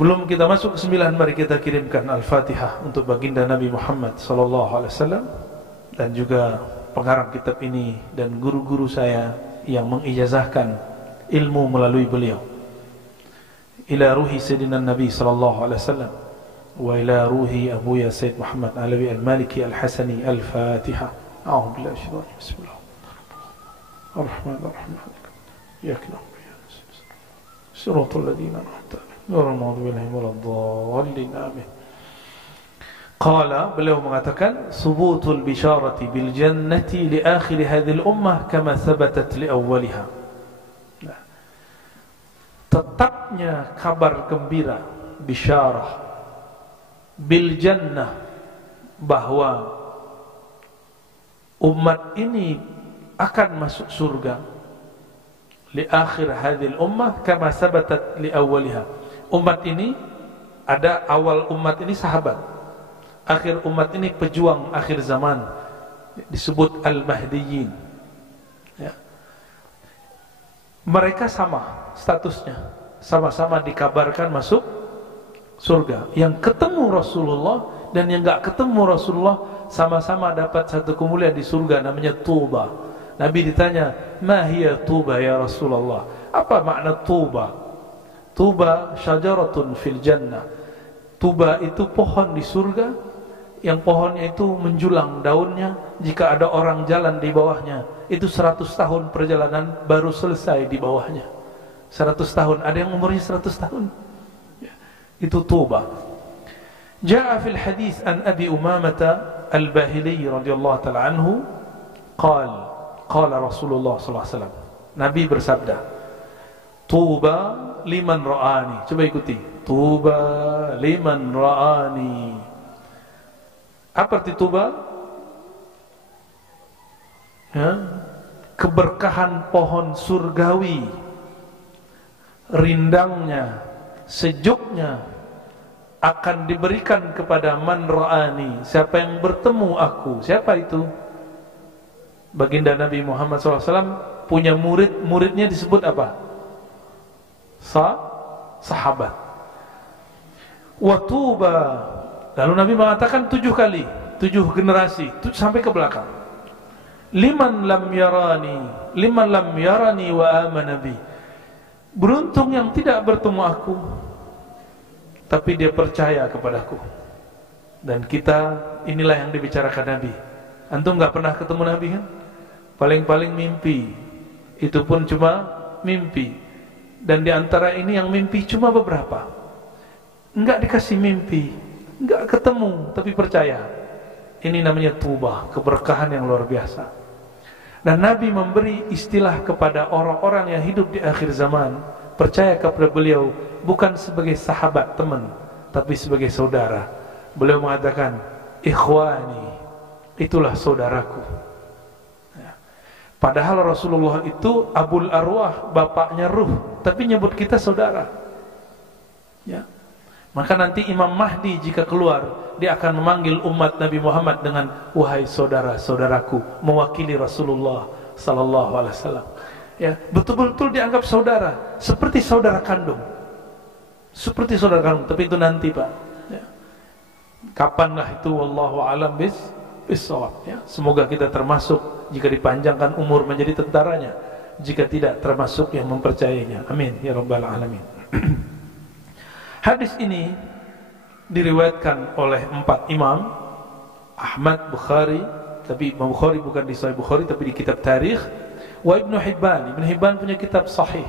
Sebelum kita masuk ke 9, mari kita kirimkan Al-Fatihah untuk baginda Nabi Muhammad SAW dan juga pengarang kitab ini dan guru-guru saya yang mengijazahkan ilmu melalui beliau. Ila ruhi Sayyidina Nabi SAW wa ila ruhi Abuya Sayyid Muhammad Alawi Al-Maliki Al-Hasani Al-Fatiha. A'udhu billahi minasyaitanir rajim. Bismillah. Ar-Rahman Iyyaka na'budu wa iyyaka nasta'in. Shiratal ladzina an'amta 'alaihim ghairil maghdubi 'alaihim waladdallin. Amin. Qala, beliau mengatakan, subutul bisharati bil jannati li akhir hadhihi al-ummah kama thabatat li awwaliha. Tetapnya kabar gembira, bisyarah bil jannah, bahwa umat ini akan masuk surga, li akhir hadhil ummah kama sabatat li awwaliha. Umat ini, ada awal umat ini sahabat, akhir umat ini pejuang akhir zaman, disebut al-mahdiyyin ya. Mereka sama statusnya, sama-sama dikabarkan masuk surga. Yang ketemu Rasulullah dan yang enggak ketemu Rasulullah sama-sama dapat satu kemuliaan di surga, namanya tuba. Nabi ditanya, "Ma hiya tuba ya Rasulullah?" Apa makna tuba? Tuba syajaratun fil jannah. Tuba itu pohon di surga, yang pohonnya itu menjulang daunnya. Jika ada orang jalan di bawahnya, itu 100 tahun perjalanan baru selesai di bawahnya. 100 tahun, ada yang umurnya 100 tahun. Itu tuba. Ja'a fil hadis an Abi Umamah Al-Bahili radhiyallahu ta'ala anhu, qala Rasulullah sallallahu alaihi wasallam. Nabi bersabda, tuba liman ra'ani. Coba ikuti. Tuba liman ra'ani. Apa arti tuba? Ya, keberkahan pohon surgawi, rindangnya, sejuknya akan diberikan kepada man ra'ani, siapa yang bertemu aku. Siapa itu? Baginda Nabi Muhammad SAW punya murid, muridnya disebut apa? Sahabat. Wa tuba, lalu Nabi mengatakan 7 kali, 7 generasi, sampai ke belakang. Liman lam yarani wa amana bi. Beruntung yang tidak bertemu aku, tapi dia percaya kepadaku. Dan kita, inilah yang dibicarakan Nabi. Antum gak pernah ketemu Nabi kan? Paling-paling mimpi, itu pun cuma mimpi. Dan di antara ini yang mimpi cuma beberapa. Enggak dikasih mimpi, enggak ketemu, tapi percaya. Ini namanya tuba, keberkahan yang luar biasa. Dan Nabi memberi istilah kepada orang-orang yang hidup di akhir zaman, percaya kepada beliau bukan sebagai sahabat, teman, tapi sebagai saudara. Beliau mengatakan, ikhwani, itulah saudaraku. Padahal Rasulullah itu Abul Arwah, bapaknya ruh, tapi nyebut kita saudara. Ya. Maka nanti Imam Mahdi jika keluar, dia akan memanggil umat Nabi Muhammad dengan wahai saudara-saudaraku, mewakili Rasulullah sallallahu alaihi wasallam. Ya, betul-betul dianggap saudara, seperti saudara kandung. Seperti saudara kandung, tapi itu nanti, Pak. Ya. Kapanlah itu wallahu alam bis-shawab, ya. Semoga kita termasuk jika dipanjangkan umur menjadi tentaranya, jika tidak termasuk yang mempercayainya. Amin ya rabbal alamin. Hadis ini diriwayatkan oleh 4 imam, Ahmad, Bukhari, tapi Imam Bukhari bukan di Sahih Bukhari tapi di kitab Tarikh, wa Ibnu Hibban. Ibnu Hibban punya kitab Sahih.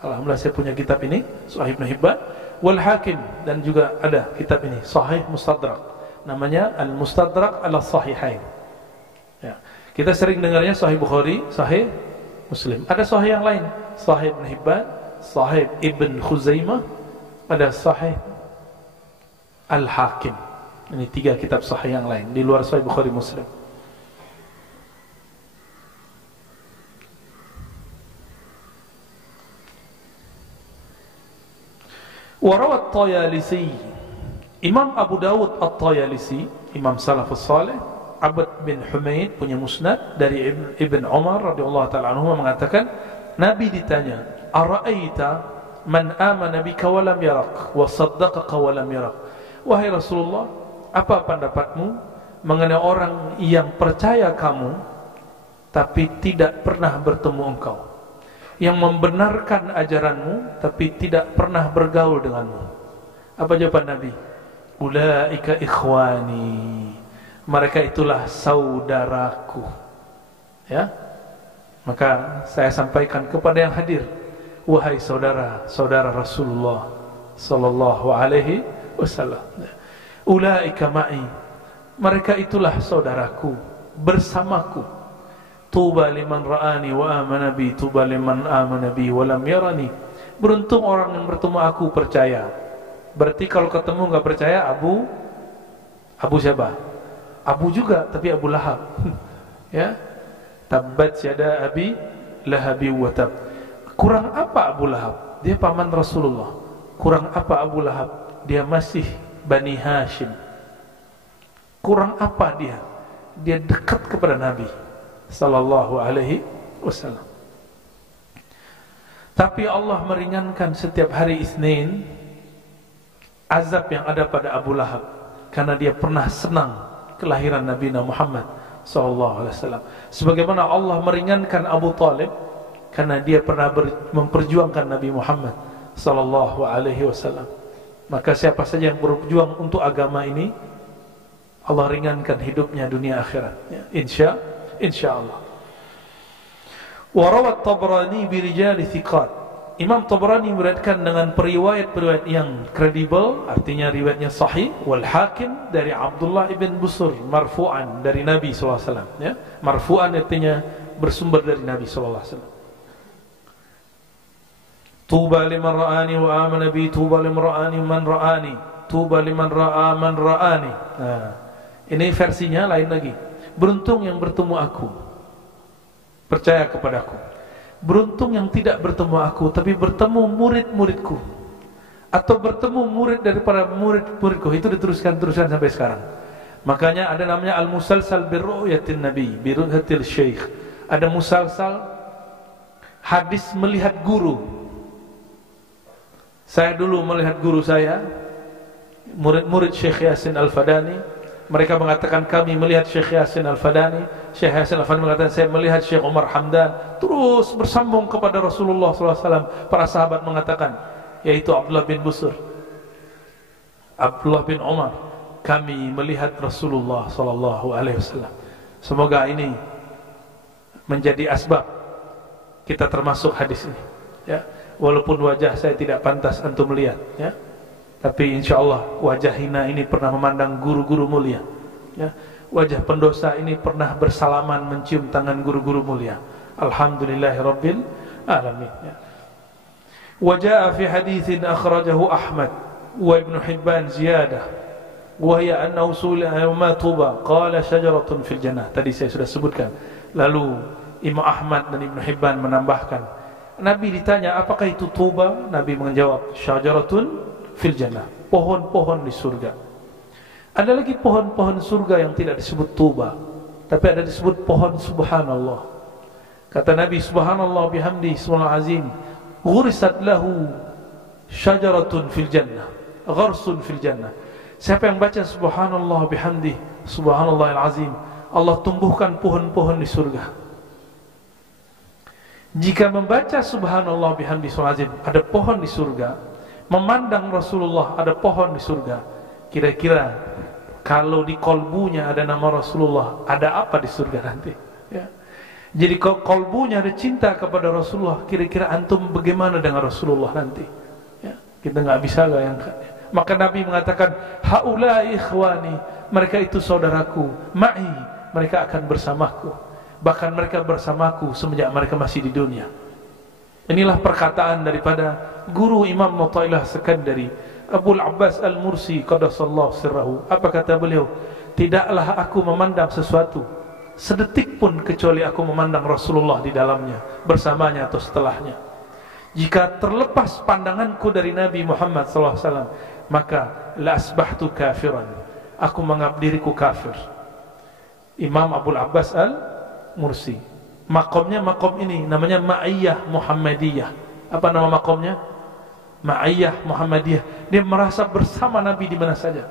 Alhamdulillah saya punya kitab ini, Sahih Ibnu Hibban, wal Hakim, dan juga ada kitab ini, Sahih Mustadrak. Namanya Al-Mustadrak ala Sahihain. Ya. Kita sering dengarnya Sahih Bukhari, Sahih Muslim. Ada Sahih yang lain, Sahih Ibn Hibban, Sahih Ibn Khuzaimah, ada Sahih Al-Hakim. Ini 3 kitab Sahih yang lain di luar Sahih Bukhari Muslim. Warawat Tayalisi, Imam Abu Dawud At-Tayalisi, Imam Salafus Salih, Abd bin Humaid punya musnad dari Ibn Umar radhiyallahu ta'ala anhu mengatakan, Nabi ditanya, "Ara'aita man amana bika wa lam yarak wa saddaqaka wa lam yarak. Wahai Rasulullah, apa pendapatmu mengenai orang yang percaya kamu tapi tidak pernah bertemu engkau, yang membenarkan ajaranmu tapi tidak pernah bergaul denganmu? Apa jawaban Nabi? Ulaika ikhwani, mereka itulah saudaraku. Ya, maka saya sampaikan kepada yang hadir, wahai saudara-saudara Rasulullah sallallahu alaihi wasallam, ulaika ma'i, mereka itulah saudaraku, bersamaku. Tuba liman ra'ani wa amana bi, tuba liman amana bi wa lam yarani. Beruntung orang yang bertemu aku percaya. Berarti kalau ketemu enggak percaya, Abu siapa? Abu juga, tapi Abu Lahab. Ya, tabbat yada abi lahabi wa tab. Kurang apa Abu Lahab? Dia paman Rasulullah. Kurang apa Abu Lahab? Dia masih Bani Hashim. Kurang apa dia? Dia dekat kepada Nabi sallallahu alaihi wasallam. Tapi Allah meringankan setiap hari Isnin azab yang ada pada Abu Lahab, karena dia pernah senang kelahiran Nabi Muhammad sallallahu alaihi wasallam. Sebagaimana Allah meringankan Abu Talib karena dia pernah memperjuangkan Nabi Muhammad sallallahu alaihi wasallam. Maka siapa saja yang berjuang untuk agama ini, Allah ringankan hidupnya dunia akhirat, ya, insyaallah. Wa rawat Tabrani bi rijali thiqat. Imam Tabrani meriwayatkan dengan periwayat-periwayat yang kredibel, artinya riwayatnya sahih. Wal Hakim dari Abdullah ibn Busur marfu'an dari Nabi sallallahu alaihi wasallam, ya. Marfu'an artinya bersumber dari Nabi sallallahu alaihi wasallam. Tuba liman ra'ani wa amana bi, tuba liman ra'ani man ra'ani, tuba liman ra'a man ra'ani. Nah, ini versinya lain lagi. Beruntung yang bertemu aku, percaya kepadaku. Beruntung yang tidak bertemu aku, tapi bertemu murid-muridku, atau bertemu murid daripada murid-muridku. Itu diteruskan sampai sekarang. Makanya ada namanya al-musalsal birru'yatin nabi, birru'yatil syekh. Ada musalsal hadis melihat guru. Saya dulu melihat guru saya, murid-murid Syekh Yasin Al-Fadani. Mereka mengatakan kami melihat Syekh Yasin Al-Fadani. Syekh Yasin Al-Fadani mengatakan saya melihat Syekh Umar Hamdan. Terus bersambung kepada Rasulullah SAW. Para sahabat mengatakan, yaitu Abdullah bin Busur, Abdullah bin Umar, kami melihat Rasulullah SAW. Semoga ini menjadi asbab kita termasuk hadis ini, ya. Walaupun wajah saya tidak pantas antum melihat, ya, tapi insyaallah wajah hina ini pernah memandang guru-guru mulia, ya. Wajah pendosa ini pernah bersalaman mencium tangan guru-guru mulia. Alhamdulillahirabbil alamin, ya. Wa jaa fi haditsin akhrajahu Ahmad wa Ibnu Hibban ziyadah wa hiya annahu sul'a ma tuba qala syajaratun fil jannah. Tadi saya sudah sebutkan. Lalu Imam Ahmad dan Ibnu Hibban menambahkan, Nabi ditanya apakah itu tuba, Nabi menjawab syajaratun fil jannah, pohon-pohon di surga. Ada lagi pohon-pohon surga yang tidak disebut tuba, tapi ada disebut pohon subhanallah. Kata Nabi, subhanallah bihamdi subhanal azim, ghurisat lahu syajaratun fil jannah, gharsun fil jannah. Siapa yang baca subhanallah bihamdi subhanallahil azim, Allah tumbuhkan pohon-pohon di surga. Jika membaca subhanallah bihamdi subhanal azim, ada pohon di surga. Memandang Rasulullah, ada pohon di surga. Kira-kira kalau di kolbunya ada nama Rasulullah, ada apa di surga nanti, ya? Jadi kalau kolbunya ada cinta kepada Rasulullah, kira-kira antum bagaimana dengan Rasulullah nanti, ya? Kita nggak bisa bayangkan. Maka Nabi mengatakan, haulai ikhwani, mereka itu saudaraku, ma'i, mereka akan bersamaku. Bahkan mereka bersamaku semenjak mereka masih di dunia. Inilah perkataan daripada guru Imam Mu'ta'ilah Sekandari, Abul Abbas Al-Mursi qaddasallahu sirrahu. Apa kata beliau? Tidaklah aku memandang sesuatu sedetik pun kecuali aku memandang Rasulullah di dalamnya, bersamanya atau setelahnya. Jika terlepas pandanganku dari Nabi Muhammad SAW, maka la asbahtu kafiran, aku menganggap diriku kafir. Imam Abul Abbas Al-Mursi, makomnya makom ini namanya Ma'iyah Muhammadiyah. Apa nama makomnya? ma'iyah Muhammadiyah. Dia merasa bersama Nabi di mana saja.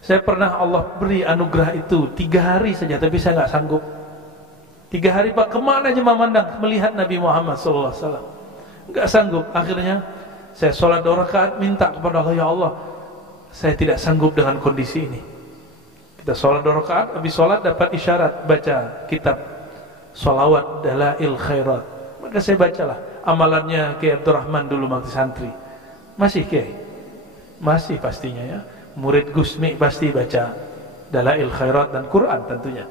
Saya pernah Allah beri anugerah itu 3 hari saja, tapi saya nggak sanggup. 3 hari Pak, kemana aja memandang melihat Nabi Muhammad SAW, nggak sanggup. Akhirnya saya sholat 2 rakaat, minta kepada Allah, ya Allah, saya tidak sanggup dengan kondisi ini. Kita sholat 2 rakaat, habis sholat dapat isyarat baca kitab sholawat Dalail Khairat. Maka saya bacalah amalannya Kiai Abdurrahman dulu waktu santri. Masih Kiai? Masih pastinya ya. Murid Gusmi pasti baca Dalail Khairat dan Quran tentunya.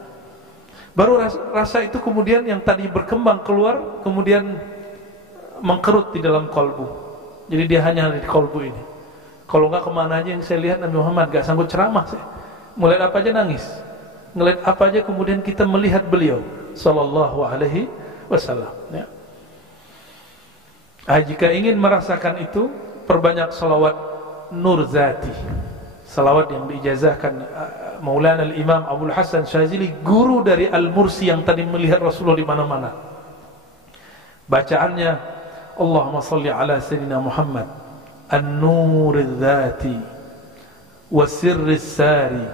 Baru rasa itu kemudian yang tadi berkembang keluar, kemudian mengkerut di dalam kolbu. Jadi dia hanya di kolbu ini. Kalau enggak kemana aja yang saya lihat Nabi Muhammad, gak sanggup ceramah saya. Mulai apa aja nangis, ngeliat apa aja kemudian kita melihat beliau Sallallahu Alaihi Wasallam ya. Jika ingin merasakan itu, perbanyak salawat Nur Zati, salawat yang diijazahkan Maulana Al-Imam Abdul Hasan Syazili, guru dari Al-Mursi yang tadi melihat Rasulullah di mana-mana. Bacaannya Allahumma salli ala Sayyidina Muhammad An-Nur Zati wa Sirri Sari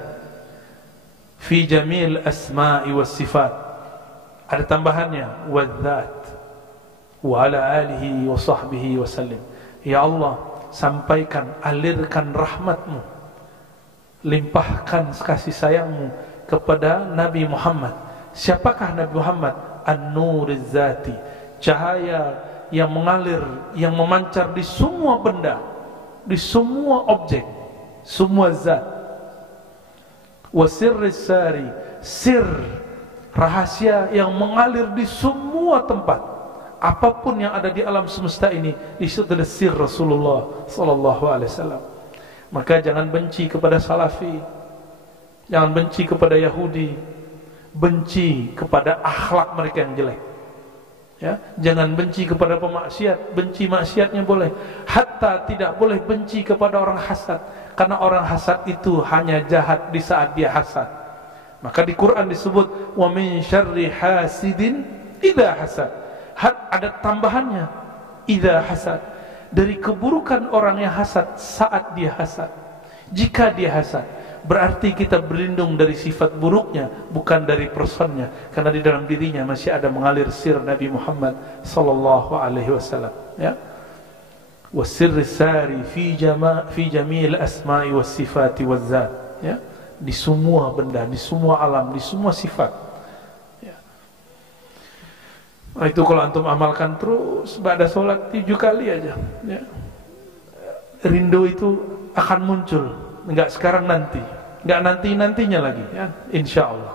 fi Jamil Asma'i was Sifat. Ada tambahannya wa Dzat wa ala alihi wa sahbihi wa sallim. Ya Allah, sampaikan, alirkan rahmatmu, limpahkan kasih sayangmu kepada Nabi Muhammad. Siapakah Nabi Muhammad? An-Nuriz Zati, cahaya yang mengalir, yang memancar di semua benda, di semua objek, semua zat. Wa Sirris Sari, sir, rahasia yang mengalir di semua tempat. Apapun yang ada di alam semesta ini, di situ ada sir Rasulullah sallallahu alaihi wasallam. Maka jangan benci kepada Salafi, jangan benci kepada Yahudi, benci kepada akhlak mereka yang jelek. Ya, jangan benci kepada pemaksiat, benci maksiatnya boleh. Hatta tidak boleh benci kepada orang hasad, karena orang hasad itu hanya jahat di saat dia hasad. Maka di Quran disebut wa min syarri hasidin idza hasad. Ada tambahannya, idza hasad, dari keburukan orang yang hasad saat dia hasad. Jika dia hasad, berarti kita berlindung dari sifat buruknya, bukan dari personnya, karena di dalam dirinya masih ada mengalir sir Nabi Muhammad sallallahu alaihi wasallam ya. Wasirris sari fi jamil asma'i was sifati waz zat ya, di semua benda, di semua alam, di semua sifat. Nah, itu kalau antum amalkan terus pada sholat 7 kali aja ya. Rindu itu akan muncul, enggak sekarang nanti, enggak nanti-nantinya lagi ya, insyaallah.